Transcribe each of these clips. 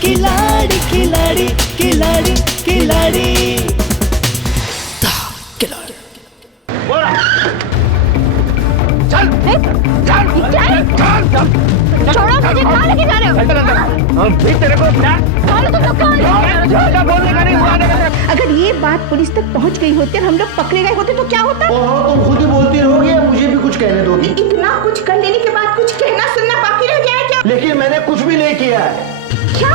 खिलाड़ी खिलाड़ी खिलाड़ी खिलाड़ी चल चल चल छोड़ो मुझे, कहाँ लेके जा रहे हो? तेरे को तुम लोग कहाँ? बोलने का नहीं हुआ। अगर ये बात पुलिस तक पहुंच गई होती और हम लोग पकड़े गए होते तो क्या होता? ओहो, तुम खुद ही बोलती रहोगी या मुझे भी कुछ कहने दोगी? इतना कुछ कर लेने के बाद कुछ कहना सुनना बाकी रह गया है क्या? लेकिन मैंने कुछ भी नहीं किया है। क्या?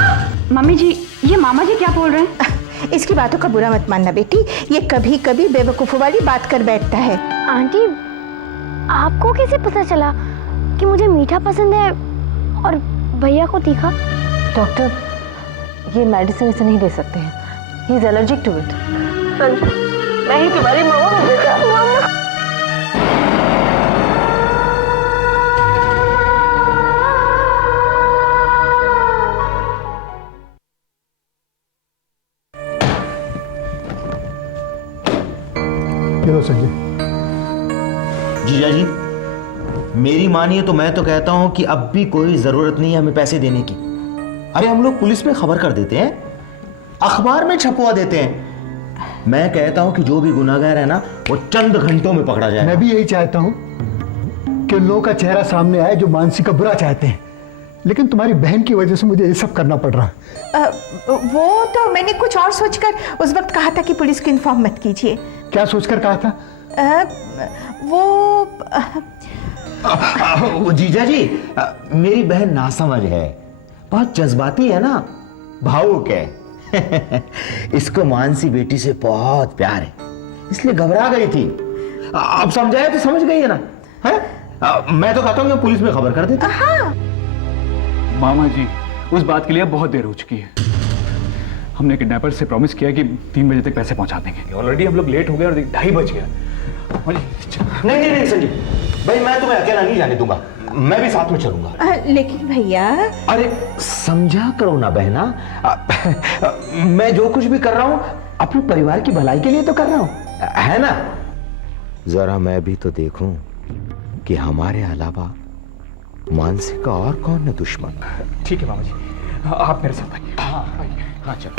मम्मी जी, ये मामा जी क्या बोल रहे हैं? इसकी बातों का बुरा मत मानना बेटी, ये कभी कभी बेवकूफों वाली बात कर बैठता है। आंटी, आपको कैसे पता चला कि मुझे मीठा पसंद है और भैया को तीखा? डॉक्टर, ये मेडिसिन इसे नहीं दे सकते हैं। He is allergic to it. Sanju, मैं ही तुम्हारी मामा हूँ बेटा। संजय, जीजा जी, मेरी मानिए तो मैं तो कहता हूं कि अब भी कोई जरूरत नहीं है हमें पैसे देने की। अरे हम लोग पुलिस में खबर कर देते हैं, अखबार में छपवा देते हैं। मैं कहता हूं कि जो भी गुनाहगार है ना, वो चंद घंटों में पकड़ा जाए। मैं भी यही चाहता हूं कि उन लोगों का चेहरा सामने आए जो मानसी का बुरा चाहते हैं, लेकिन तुम्हारी बहन की वजह से मुझे ये सब करना पड़ रहा है। वो तो मैंने कुछ और सोचकर उस वक्त कहा था कि पुलिस को इन्फॉर्म मत कीजिए। क्या सोचकर कहा था? वो जीजा जी, मेरी बहन नासमझ है, बहुत जज्बाती है ना, भावुक है। इसको मानसी बेटी से बहुत प्यार है, इसलिए घबरा गई थी। अब समझाया तो समझ गई है ना? है? मैं तो कहता हूँ कि पुलिस में खबर कर देते। हाँ। मामा जी, उस बात के लिए अब बहुत देर हो चुकी है। हमने किडनैपर से प्रॉमिस किया कि 3 बजे तक पैसे पहुंचा देंगे। ऑलरेडी हम लोग लेट हो गए और 2:30 बज गया। नहीं नहीं नहीं संजीव भाई, मैं तुम्हें अकेला नहीं जाने दूंगा, मैं भी साथ में चलूंगा। लेकिन भैया, अरे समझा करो ना बहना, मैं जो कुछ भी कर रहा हूं अपने परिवार की भलाई के लिए तो कर रहा हूं, है ना? जरा मैं भी तो देखूं कि हमारे अलावा मानसी का और कौन है दुश्मन। ठीक है मामा जी, आप मेरे साथ आइए। हाँ चलो।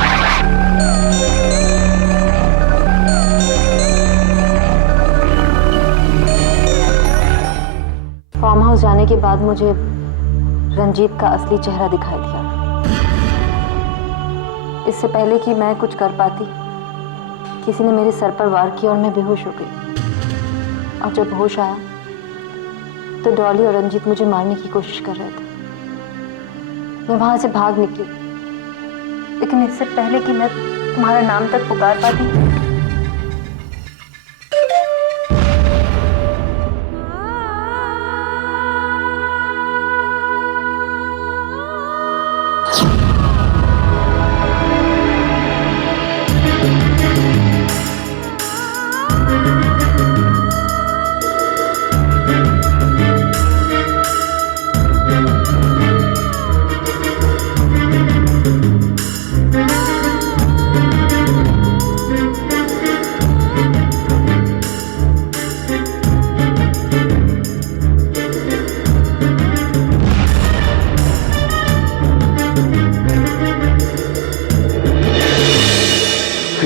फार्म हाउस जाने के बाद मुझे रंजीत का असली चेहरा दिखाई दिया। इससे पहले कि मैं कुछ कर पाती, किसी ने मेरे सर पर वार किया और मैं बेहोश हो गई। और जब होश आया तो डॉली और रंजीत मुझे मारने की कोशिश कर रहे थे। मैं वहां से भाग निकली, लेकिन इससे पहले कि मैं तुम्हारा नाम तक पुकार पाती,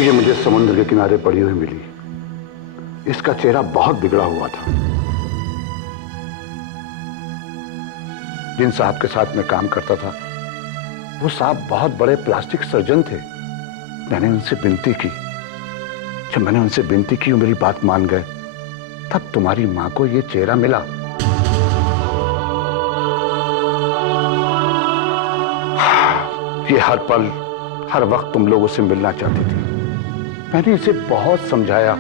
ये मुझे समुद्र के किनारे पड़ी हुई मिली। इसका चेहरा बहुत बिगड़ा हुआ था। जिन साहब के साथ मैं काम करता था, वो साहब बहुत बड़े प्लास्टिक सर्जन थे। मैंने उनसे विनती की, जब मैंने उनसे विनती की, वो मेरी बात मान गए, तब तुम्हारी मां को ये चेहरा मिला। ये हर पल हर वक्त तुम लोगों से मिलना चाहती थी। मैंने इसे बहुत समझाया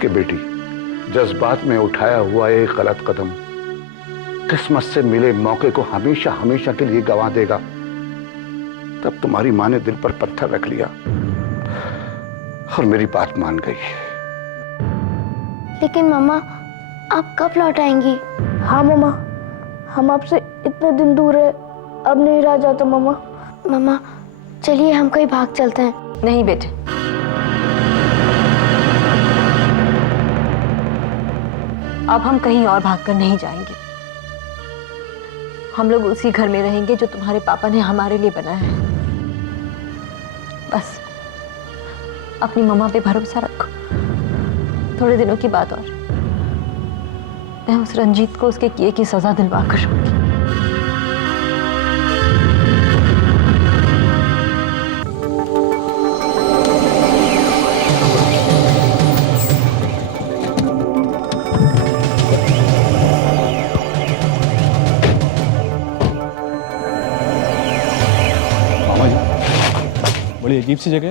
कि बेटी, जज्बात में उठाया हुआ एक गलत कदम किस्मत से मिले मौके को हमेशा हमेशा के लिए गंवा देगा। तब तुम्हारी मां ने दिल पर पत्थर रख लिया और मेरी बात मान गई। लेकिन मम्मा, आप कब लौट आएंगी? हाँ मम्मा, हम आपसे इतने दिन दूर है, अब नहीं रह जाता मम्मा। मम्मा चलिए हम कहीं भाग चलते हैं। नहीं बेटे, अब हम कहीं और भागकर नहीं जाएंगे। हम लोग उसी घर में रहेंगे जो तुम्हारे पापा ने हमारे लिए बनाया है। बस अपनी मम्मा पे भरोसा रखो। थोड़े दिनों की बात और मैं उस रंजीत को उसके किए की सजा दिलवा कर रहूंगी। मामा जी, बड़ी अजीब सी जगह।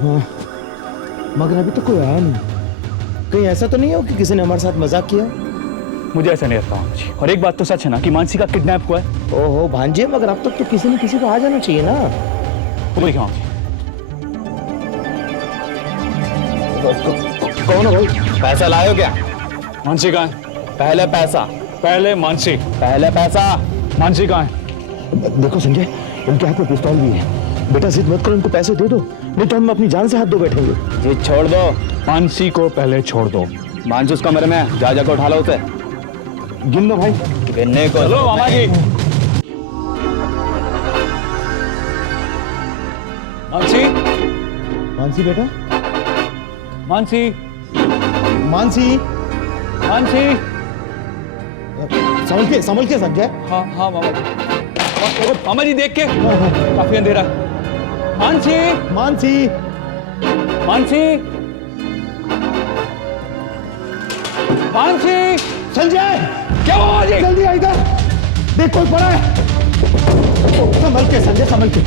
हाँ, मगर अभी तो कोई आया नहीं। कहीं ऐसा तो नहीं हो कि किसी ने हमारे साथ मजाक किया? मुझे ऐसा नहीं लगता मामा जी। और एक बात तो सच है ना कि मानसी का किडनैप हुआ है। ओहो भांजे, मगर अब तक तो किसी न किसी को आ जाना चाहिए ना। वो देखिए मामा जी। कौन हो भाई? पैसा लाए हो क्या? मानसी कहाँ है? पहले पैसा। पहले मानसी। पहले पैसा। मानसी कहाँ है? देखो संजय, उनके हाथ में पिस्तौल भी है। बेटा जिद मत करो, उनको पैसे दे दो, नहीं तो हम अपनी जान से हाथ धो बैठेंगे। जिद छोड़ दो, मानसी को पहले छोड़ दो। मानसी उस कमरे में, जा जाकर उठा लो उसे। गिन लो भाई। गिनने को। चलो मामा जी। मानसी। मानसी बेटा। मानसी। मानसी। मानसी। संभल के संजय। हाँ हाँ मामा जी। मामा जी देख के, काफी अंधेरा। मानसी। मानसी। मानसी। मानसी। संजय, क्या हुआ मामा जी? जल्दी आ इधर, देख कोई पड़ा है। संभल के संजय, संभल के।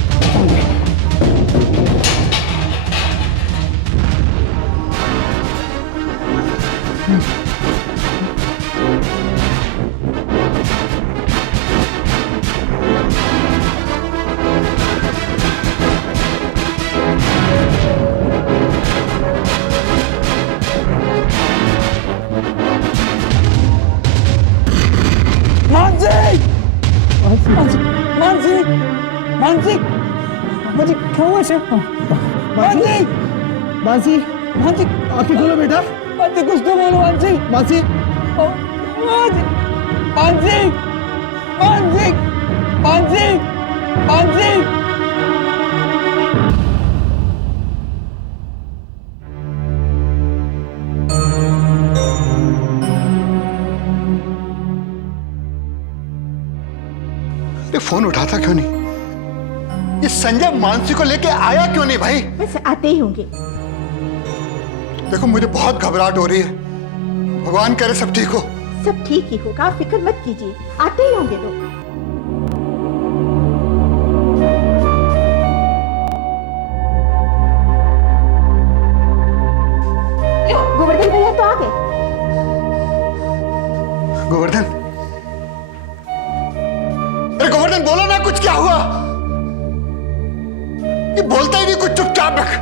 मानसी। मानसी। मानसी। मानसी क्या हुआ इसे? मानसी। मानसी। मानसी आंखें खोलो बेटा। मानसी कुछ तो बोलो मानसी। मानसी। मानसी। मानसी। मानसी। मानसी। मानसी। फोन उठाता क्यों नहीं? ये संजय मानसी को लेके आया क्यों नहीं भाई? बस आते ही होंगे। देखो मुझे बहुत घबराहट हो रही है, भगवान करे सब ठीक हो। सब ठीक ही होगा, आप फिक्र मत कीजिए, आते ही होंगे लोग। गोवर्धन भैया तो आ गए। गोवर्धन, अरे गोवर्धन बोलो ना, कुछ क्या हुआ? ये बोलता ही नहीं कुछ, चुपचाप रख।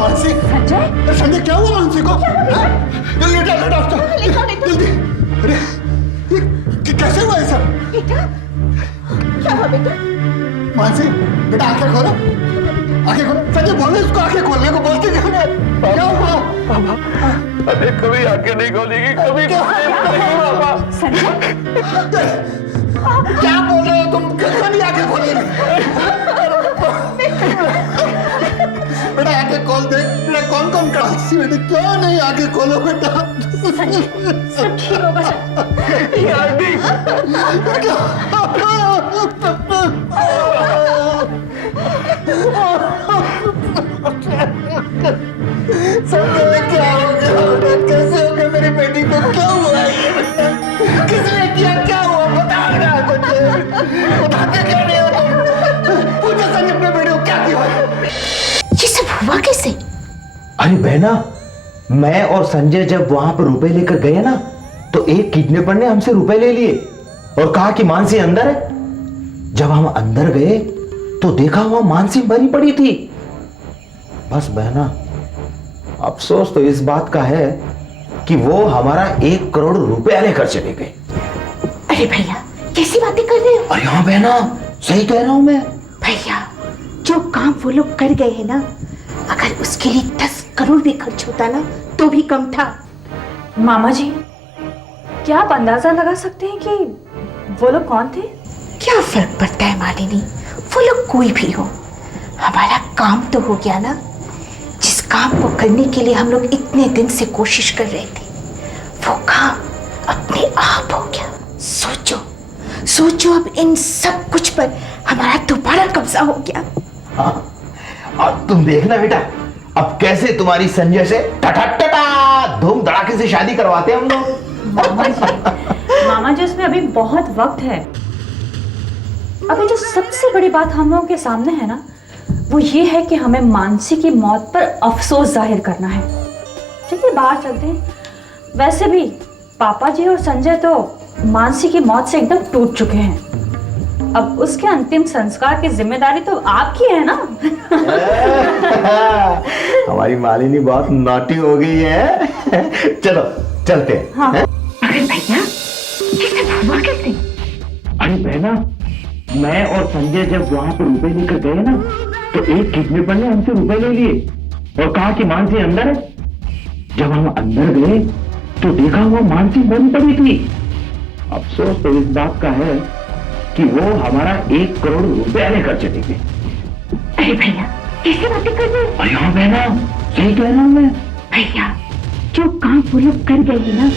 मानसी। संजय। संजय क्या हुआ मानसी को? लेटा जल्दी। अरे ये कैसे हुआ ये सब? बेटा क्या हुआ बेटा? मानसी बेटा आंखें खोलो, आंखें खोलो। संजय बोलो इसको आंखें खोलने को, बोलते क्यों नहीं? क्या हुआ? अरे कभी आंखें नहीं खोलेगी, कभी बाबा। संजय क्या बोल रहे हो तुम? कैसे नहीं आंखें खोलेगी? बेटा आंखें खोल दे। बेटा कौन कौन कड़ा बेटे, क्यों नहीं आंखें खोलो बेटा? सब ठीक होगा संजय क्या हो गया? कैसे हो गया मेरी बेटी को? क्या हुआ ये? किसने किया? क्या हुआ? बताओ ना कुछ। बताते क्यों नहीं हो तुम? पूछो संजय अपने बेटे को क्या किया? ये सब हुआ कैसे? अरे बहना, मैं और संजय जब वहां पर रुपए लेकर गए ना, तो एक किडनैपर ने हमसे रुपए ले लिए और कहा कि मानसी अंदर है। जब हम अंदर गए तो देखा वहां मानसी मरी पड़ी थी। बस बहना, अफसोस तो इस बात का है कि वो हमारा 1 करोड़ रुपया लेकर चले गए। अरे भैया कैसी बातें कर रहे हो? अरे हाँ बहना, सही कह रहा हूं मैं। भैया जो काम वो लोग कर गए हैं ना, अगर उसके लिए 10 करोड़ भी खर्च होता ना तो भी कम था। मामा जी, क्या आप अंदाजा लगा सकते हैं कि वो लोग कौन थे? क्या फर्क पड़ता है मालिनी, वो लोग कोई भी हो, हमारा काम तो हो गया ना। जिस काम को करने के लिए हम लोग इतने दिन से कोशिश कर रहे थे, वो काम अपने आप हो गया। सोचो सोचो, अब इन सब कुछ पर हमारा दोबारा कब्जा हो गया। हाँ, अब तुम देखना बेटा, अब कैसे तुम्हारी संजय से टटा धूम धड़ाके से शादी करवाते हम लोग। मामा जी, उसमें अभी बहुत वक्त है। अभी जो सबसे बड़ी बात हम लोगों के सामने है ना, वो ये है कि हमें मानसी की मौत पर अफसोस जाहिर करना है। चलिए बाहर चलते हैं। वैसे भी पापा जी और संजय तो मानसी की मौत से एकदम टूट चुके हैं। अब उसके अंतिम संस्कार की जिम्मेदारी तो आपकी है ना। हमारी मालिनी बहुत नॉटी हो गई है। चलो चलते हैं। हाँ। अरे भैया ये सब हुआ कैसे? अरे बहना, मैं और संजय जब वहां पर रुपए लेकर गए ना, तो एक किडनैपर ने हमसे रुपए ले लिए और कहा कि मानसी अंदर है। जब हम अंदर गए तो देखा वो मानसी मरी पड़ी थी। अफसोस तो इस बात का है कि वो हमारा 1 करोड़ रुपया लेकर चले गए। अरे भैया कैसे बातें कर रहे हो? अरे हाँ बहना, सही कह रहा हूं मैं। भैया जो काम वो लोग कर गए हैं ना,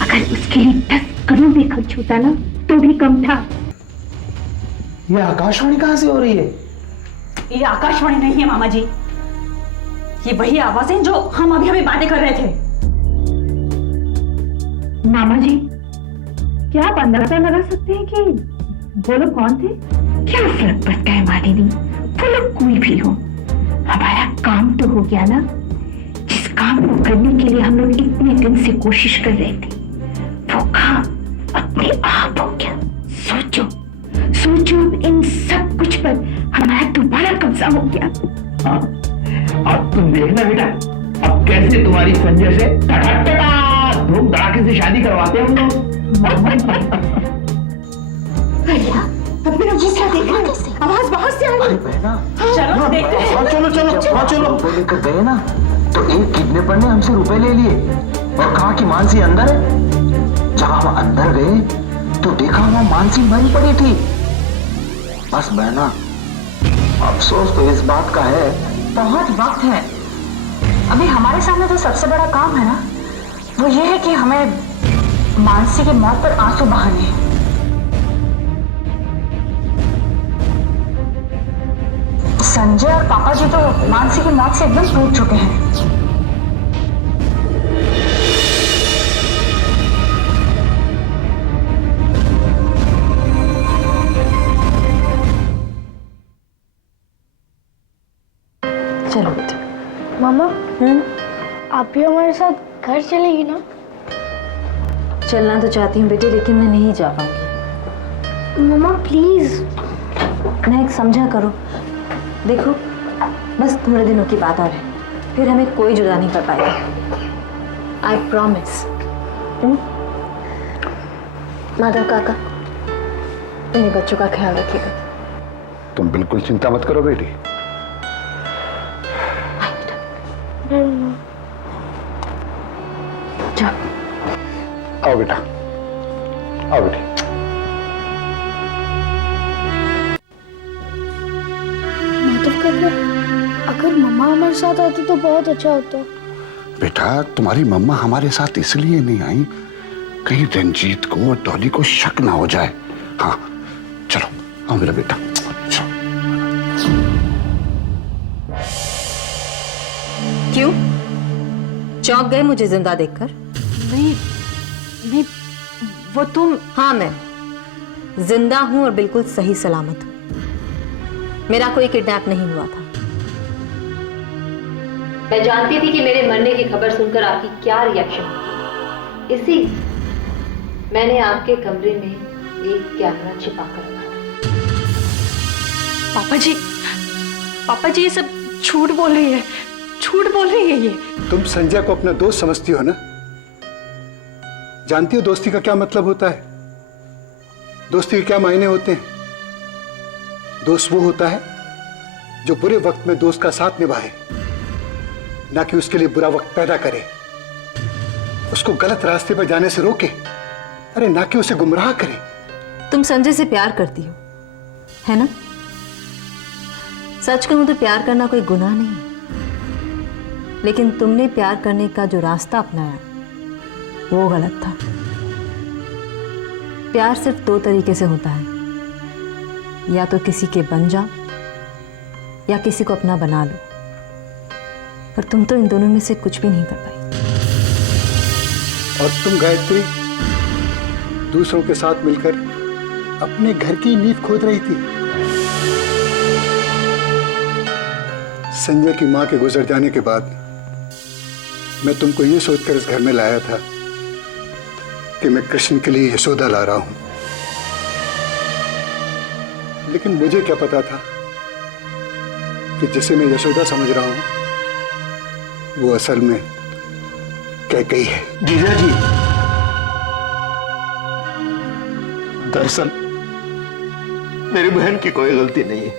अगर उसके लिए 10 करोड़ भी खर्च होता ना तो भी कम था। ये आकाशवाणी कहां से हो रही है? ये आकाशवाणी नहीं है मामा जी, ये वही आवाजें जो हम अभी अभी बातें कर रहे थे। मामा जी, क्या आप अंदाजा लगा सकते हैं कि वो लोग कौन थे? क्या फर्क पड़ता है मालिनी, वो लोग कोई भी हो, हमारा काम तो हो गया ना। जिस काम को करने के लिए हम लोग इतने दिन से कोशिश कर रहे थे, वो काम अपने आप हो गया। सोचो सोचो, अब इन सब कुछ पर हमारा दोबारा कब्जा हो गया। हाँ, अब तुम देखना बेटा, अब कैसे तुम्हारी संजय से टटा धूम धड़ाके से शादी करवाते हम लोग। भैया अब मेरा मुंह क्या देख रहे हो? आवाज बाहर से आ रही है। चलो देखते हैं। हाँ चलो चलो, हाँ चलो। रुपए लेकर गए ना, तो एक किडनैपर ने हमसे रुपए ले लिए और कहा कि मानसी अंदर है। जब हम अंदर गए तो देखा वहां मानसी मरी पड़ी थी। बस बहना, अफसोस तो इस बात का है। बहुत वक्त है। अभी हमारे सामने जो सबसे बड़ा काम है ना, वो ये है कि हमें मानसी की मौत पर आंसू बहाने हैं। संजय और पापा जी तो मानसी की मौत से एकदम टूट चुके हैं। चलो बेटा। मामा आप भी हमारे साथ घर चलेगी ना? चलना तो चाहती हूँ बेटे, लेकिन मैं नहीं जा पाऊंगी। मामा प्लीज। मैं एक समझा करो, देखो बस थोड़े दिनों की बात और है, फिर हमें कोई जुदा नहीं कर पाएगा। I promise. माधव काका, मेरे बच्चों का ख्याल रखिएगा। तुम बिल्कुल चिंता मत करो बेटी। जाओ। आओ बेटा, आओ बेटी। माधव काका, अगर मम्मा हमारे साथ आती तो बहुत अच्छा होता। बेटा तुम्हारी मम्मा हमारे साथ इसलिए नहीं आई कहीं रंजीत को और डॉली को शक ना हो जाए। हाँ चलो, आओ मेरा बेटा, चलो। क्यों चौंक गए मुझे जिंदा देखकर? नहीं नहीं, वो तुम। हाँ, मैं जिंदा हूं और बिल्कुल सही सलामत हूं। मेरा कोई किडनैप नहीं हुआ था। मैं जानती थी कि मेरे मरने की खबर सुनकर आपकी क्या रिएक्शन होगी। इसी मैंने आपके कमरे में एक कैमरा छिपा कर रखा था। पापा जी ये सब झूठ बोल रही है, झूठ बोल रही है ये। तुम संजय को अपना दोस्त समझती हो ना? जानती हो दोस्ती का क्या मतलब होता है? दोस्ती के क्या मायने होते हैं? दोस्त वो होता है जो बुरे वक्त में दोस्त का साथ निभाए, ना कि उसके लिए बुरा वक्त पैदा करे, उसको गलत रास्ते पर जाने से रोके, अरे ना कि उसे गुमराह करे। तुम संजय से प्यार करती हो, है ना? सच कहूं तो प्यार करना कोई गुनाह नहीं है, लेकिन तुमने प्यार करने का जो रास्ता अपनाया वो गलत था। प्यार सिर्फ दो तरीके से होता है, या तो किसी के बन जाओ या किसी को अपना बना लो, पर तुम तो इन दोनों में से कुछ भी नहीं कर पाई। और तुम गायत्री दूसरों के साथ मिलकर अपने घर की नींव खोद रही थी। संजय की मां के गुजर जाने के बाद मैं तुमको ये सोचकर इस घर में लाया था कि मैं कृष्ण के लिए यशोदा ला रहा हूं, लेकिन मुझे क्या पता था कि जिसे मैं यशोदा समझ रहा हूं वो असल में कैकेयी है। जीजा जी, दरअसल मेरी बहन की कोई गलती नहीं है।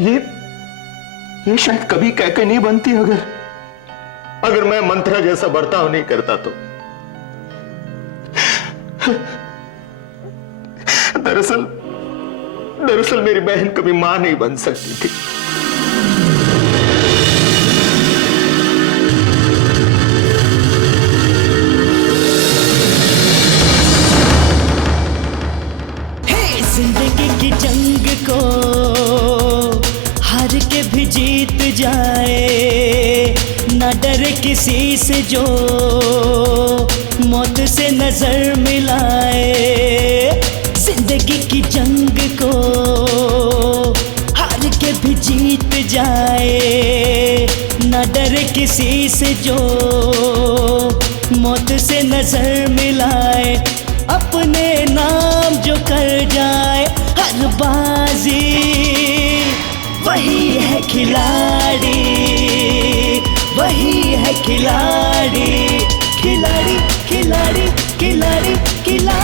ये शायद कभी कैके नहीं बनती अगर मैं मंत्रा जैसा बर्ताव नहीं करता तो। दरअसल मेरी बहन कभी मां नहीं बन सकती थी। जिंदगी की जंग को हार के भी जीत जाए, ना डरे किसी से जो मौत से नजर मिलाए। जिंदगी की जंग को हार के भी जीत जाए, ना डरे किसी से जो मौत से नजर मिलाए। अपने नाम जो कर जाए हर बाजी, वही है खिलाड़ी, वही है खिलाड़ी, खिलाड़ी खिलाड़ी खिलाड़ी खिलाड़ी।